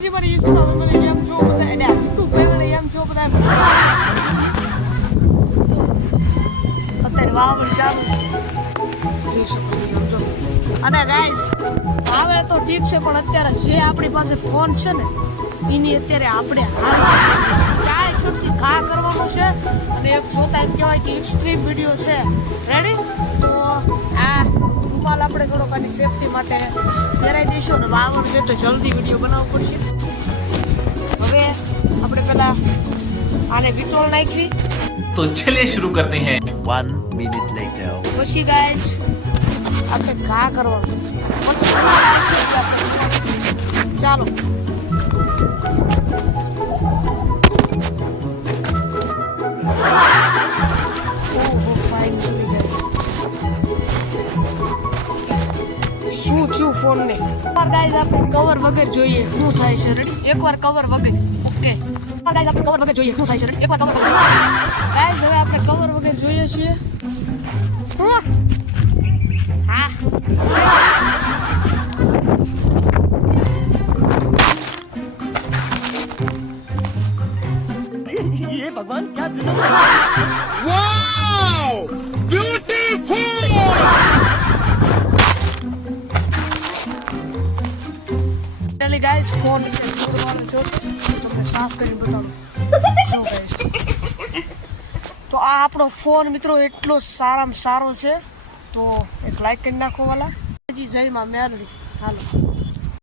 Everybody used to tell me that young Joe was and YouTube family young Joe but અત્યારે વાવણ ચાલુ જોઈ શકો છો young Joe અને ગાઈસ આવે તો ઠીક છે પણ અત્યારે જે આપણી પાસે ફોન છે ને એની અત્યારે આપણે ક્યાંય છૂટથી ઘા કરવાનો છે અને એક જોતા એમ કહેવાય કે એક્સ્ટ્રીમ વિડીયો છે રેડી તો આ રૂમાલ આપણે થોડોક આની સેફટી માટે પહેરાવી દઈશું ને વાવણ છે તો જલ્દી વિડીયો બનાવવો પડશે હવે આપણે પેલા આને વિટોળ નાખવી तो चलिए शुरू करते हैं 1 minute later પછી ગાઈસ આપણે ઘા કરવાનું ચાલો શું થયું ફોન ને ગાઈસ આપણે કવર વગર જોઈએ શું થાય છે રેડી એકવાર કવર વગર ઓકે ગાઈસ આપણે કવર વગર જોઈએ શું થાય છે રેડી એકવાર કવર વગર ગાઈસ હવે આપણે કવર વગર જોઈએ છીએ હા ये भगवान क्या जुलूम है Wow! Beautiful! ચલી ગાઈસ ફોન છે જોડવાનો છો તમને સાફ કરીને બતાવું શું ગાઈસ તો આ આપણો ફોન મિત્રો એટલો સારામાં સારો છે તો એક લાઈક કરી નાખો વાલા જય માં મેલડી હાલો